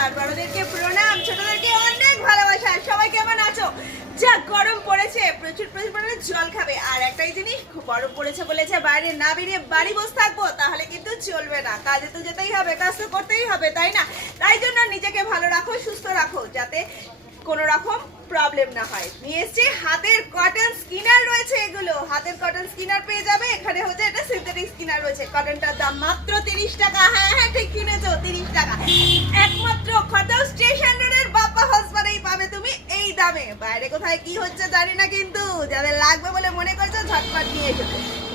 নমস্কার, বড়দেরকে প্রণাম, ছোটদেরকে অনেক ভালোবাসা। সবাই কেমন আছো? যা গরম পড়েছে, প্রচুর পরিমাণে জল খাবে। আর একটাই জিনিস, খুব গরম পড়েছে বলেছে বাইরে না বেরিয়ে বাড়ি বসে থাকবো, তাহলে কিন্তু চলবে না। কাজে তো যেতেই হবে, কাজ তো করতেই হবে, তাই না? তাই জন্য নিজেকে ভালো রাখো, সুস্থ রাখো, যাতে কোনো রকম প্রবলেম না হয়। নিয়ে এসছি হাতের কটন স্কিনার রয়েছে। এগুলো হাতের কটন স্কিনার পেয়ে যাবে। এখানে হচ্ছে এটা সিনথেটিক স্কিনার রয়েছে। কটনটার দাম মাত্র 30 টাকা। হ্যাঁ হ্যাঁ, ঠিক কিনেছো, 30 টাকা। একমাত্র খড়দহ স্টেশন রোডের বাপ্পা হাউসবারেই পাবে তুমি এই দামে। বাইরে কোথায় কি হচ্ছে জানি না, কিন্তু যাদের লাগবে বলে মনে করছো ঝটপট নিয়ে এসো।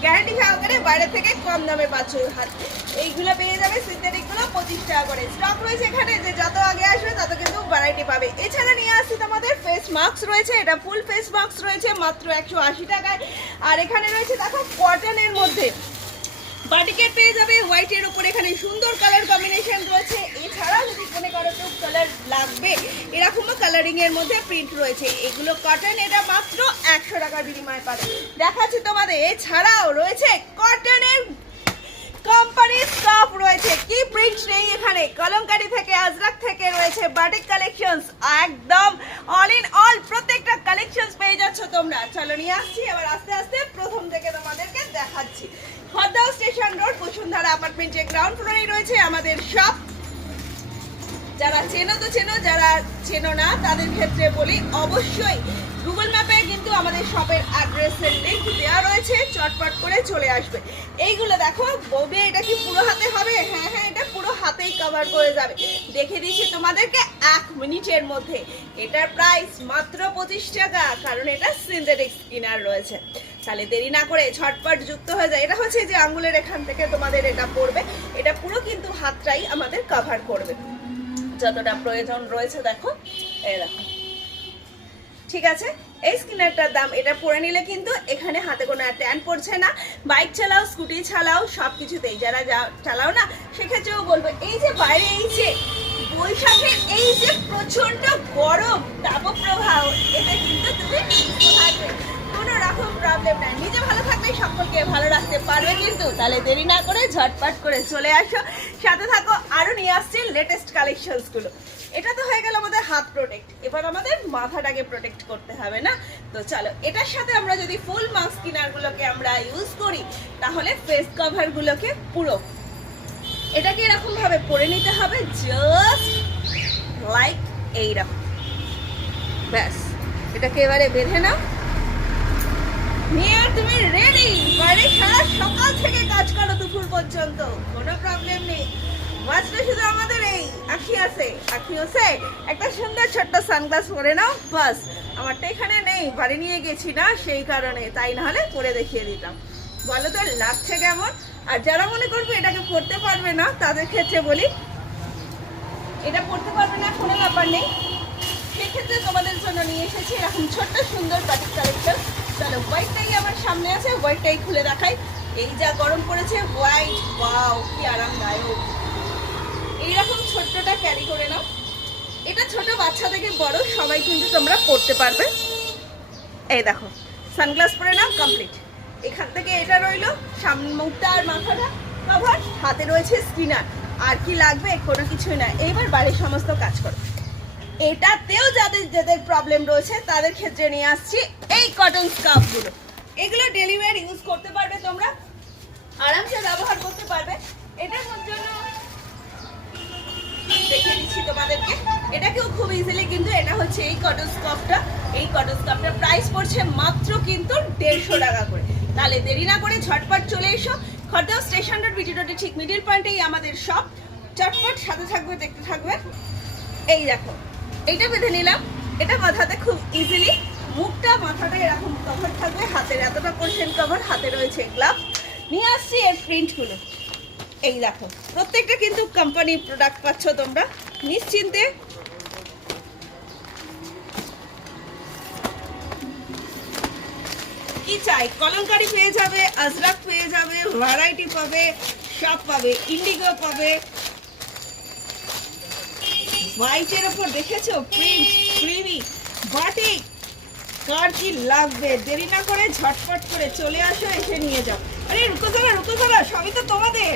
গ্যারান্টি সহকারে বাইরে থেকে কম দামে পাচ্ছ। এইগুলো পেয়ে যাবে, সিনথেটিক গুলো 25 টাকা করে। স্টক রয়েছে এখানে, যে যত আগে আসবে তত কিন্তু ভ্যারাইটি পাবে। এছাড়া নিয়ে আসছি তোমাদের ফেস মাস্ক রয়েছে। এটা ফুল ফেস মাস্ক রয়েছে মাত্র 180 টাকায়। আর এখানে রয়েছে দেখো কটনের মধ্যে বাটিকেট পেয়ে যাবে হোয়াইটের উপর। এখানে সুন্দর কালার কম্বিনেশন রয়েছে। এছাড়াও যদি মনে করো তো কালার লাগবে, এরকমও কালারিং এর মধ্যে প্রিন্ট রয়েছে। এগুলো কটন, এটা মাত্র 100 টাকার বিনিময়ে পাবে। দেখাচ্ছি তোমাদের। এছাড়াও রয়েছে কটনের কোম্পানি স্কার্ফ রয়েছে। কি প্রিন্ট নেই এখানে। কলমকারী থেকে, আজরাক থেকে রয়েছে বাটিক কালেকশনস। একদম অল ইন অল প্রত্যেকটা কালেকশনস পেয়ে যাচ্ছ তোমরা। চলো নিয়ে আসছি এবার আস্তে আস্তে প্রথম থেকে তোমাদেরকে দেখাচ্ছি। খড়দহ স্টেশন রোড বসুন্ধরা অ্যাপার্টমেন্টের গ্রাউন্ড ফ্লোরেই রয়েছে আমাদের শপ। যারা চেনো তো চেনো, যারা চেনো না তাদের ক্ষেত্রে বলি, অবশ্যই গুগল ম্যাপে কিন্তু আমাদের শপের অ্যাড্রেসের লিংক দেওয়া রয়েছে। চটপট করে চলে আসবে। এইগুলো দেখো বৌদি, এটা কি পুরো হাতে হবে? হ্যাঁ হ্যাঁ, এটা পুরো হাতেই কভার করে যাবে। দেখে দিচ্ছি তোমাদেরকে 1 মিনিটের মধ্যে। এটার প্রাইস মাত্র 25 টাকা, কারণ এটা সিনথেটিক স্কিনার রয়েছে। তাহলে দেরি না করে ঝটপট যুক্ত হয়ে যায়। এটা হচ্ছে যে আঙ্গুলের এখান থেকে তোমাদের এটা পড়বে। এটা পুরো কিন্তু হাতটাই আমাদের কভার করবে, যতটা প্রয়োজন রয়েছে। দেখো এই দেখো, ঠিক আছে। এই স্কিনারটার দাম, এটা পরে নিলে কিন্তু এখানে হাতে কোনো ট্যান পড়ছে না। বাইক চালাও, স্কুটি চালাও, সব কিছুতেই যারা চালাও না, সেক্ষেত্রেও বলবো। এই যে বাইরে এই যে বৈশাখে এই যে প্রচন্ড গরম তাপপ্রবাহ, এতে কিন্তু তুমি থাকবে, কোনো রকম প্রবলেম নাই। নিজে ভালো থাকলে সকলকে ভালো রাখতে পারবে। কিন্তু তাহলে দেরি না করে ঝটপট করে চলে আসো, সাথে থাকো। আরো নিয়ে আসছি লেটেস্ট কালেকশনস গুলো। এটা তো হয়ে গেল আমাদের হাত প্রোটেক্ট। এবার আমাদের মাথাটাকে প্রোটেক্ট করতে হবে না? তো চলো, এটার সাথে আমরা যদি ফুল মাস্ক স্কিনার গুলোকে আমরা ইউজ করি, তাহলে ফেস কভার গুলোকে পুরো এটাকে এরকম ভাবে পরে নিতে হবে, জাস্ট লাইক এইরকম। ব্যাস, এটাকে এবারে বেঁধে নাও, নিয়ে তুমি রেডি। বাইরে সারা সকাল থেকে কাজ করো দুপুর পর্যন্ত, কোনো প্রবলেম নেই। বাঁচলে শুধু আমাদের এই আখি আছে, একটা সুন্দর ছোট্ট সানগ্লাস পরে নাও। বাস, আমারটা এখানে নেই, বাড়ি নিয়ে গেছি না সেই কারণে, তাই না হলে পরে দেখিয়ে দিতাম। বলো তো লাগছে কেমন? আর যারা মনে করবে এটাকে পড়তে পারবে না, তাদের ক্ষেত্রে বলি, এটা পড়তে পারবে না কোনো ব্যাপার নেই। সেক্ষেত্রে তোমাদের জন্য নিয়ে এসেছি এরকম ছোট্ট সুন্দর বাটিক কালেকশন। চলো, হোয়াইটটাই আমার সামনে আছে, হোয়াইটটাই খুলে দেখাই। এই যা গরম পড়েছে, হোয়াইট, ওয়াও কি আরামদায়ক। এইরকম ছোট্টটা ক্যারি করে নাও। এটা ছোট বাচ্চা থেকে বড় সবাই কিন্তু তোমরা পড়তে পারবে। এই দেখো, সানগ্লাস পরে নাও, কমপ্লিট। এখান থেকে এটা রইলো সামনে মুখটা আর মাথাটা কভার, হাতে রয়েছে স্কিনার। আর কি লাগবে? কোনো কিছুই না। এইবার বাড়ির সমস্ত কাজ করো। এটাতেও যাদের প্রবলেম রয়েছে তাদের ক্ষেত্রে নিয়ে আসছি এই কটন স্কার্ফগুলো। এগুলো ডেলি ওয়্যার ইউজ করতে পারবে তোমরা, আরামসে ব্যবহার করতে পারবে। এটার জন্য দেখে দিচ্ছি তোমাদেরকে, এটাকেও খুব ইজিলি কিন্তু, এটা হচ্ছে এই কটন স্কার্ফটা। এই কটন স্কার্ফটার প্রাইস পড়ছে মাত্র কিন্তু 150 টাকা করে। তাহলে দেরি না করে ঝটপট চলে এসো। খড়দহ স্টেশন রোড বিটি রোডের ঠিক মিডিল পয়েন্টেই আমাদের শপ। চটপট সাথে থাকবে, দেখতে থাকবে। এই দেখো, এইটা বেঁধে নিলাম। এটা বাঁধাতে খুব ইজিলি, মুখটা মাথাটা এরকম কভার থাকবে, হাতের এতটা পোর্শন কভার, হাতে রয়েছে গ্লাভ। নিয়ে আসছি এর প্রিন্টগুলো। এই দেখো, প্রত্যেকটা কিন্তু কোম্পানি প্রোডাক্ট পাচ্ছ তোমরা নিশ্চিন্তে। কি চাই, কলমকারী পেয়ে যাবে, আজরাক পেয়ে যাবে, ভ্যারাইটি পাবে, সব পাবে, ইন্ডিগো পাবে। হোয়াইটের ওপর দেখেছো প্রিন্ট, ক্রিমি, বাটিক, কার কি লাগবে? দেরি না করে ঝটপট করে চলে আসো, এসে নিয়ে যাও। আরে রুকো যারা, সবই তো তোমাদের।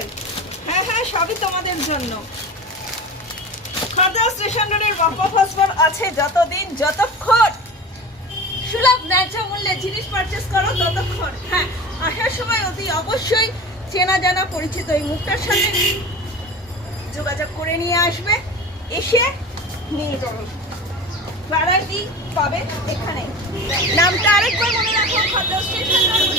হ্যাঁ হ্যাঁ, সবই তোমাদের জন্য। খাদ্য স্টেশনারির বাপ্পা ফসফর আছে যতদিন, যতক্ষণ সুলভ ন্যায্য মূল্যে জিনিস পারচেস করো ততক্ষণ। হ্যাঁ, আসার সময় অতি অবশ্যই চেনা জানা পরিচিত এই মুখটার সাথে যোগাযোগ করে নিয়ে আসবে, এসে নিয়ে যাবে। ভ্যারাইটি পাবে এখানে। নামটা আরেকবার মনে রাখো, খাদ্য স্টেশনারি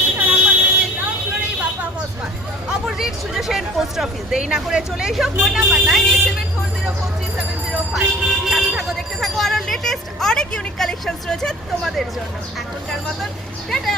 গ্রাউন্ড ফ্লোরেই বাপ্পা ফসফর, opposite Suja Sen post office. দেরি না করে চলে এসো। Phone number 9874043705। সাথে থাকো, দেখতে থাকো, আরো লেটেস্ট অনেক ইউনিক কালেকশনস রয়েছে তোমাদের জন্য। এখনকার মতন টাটা।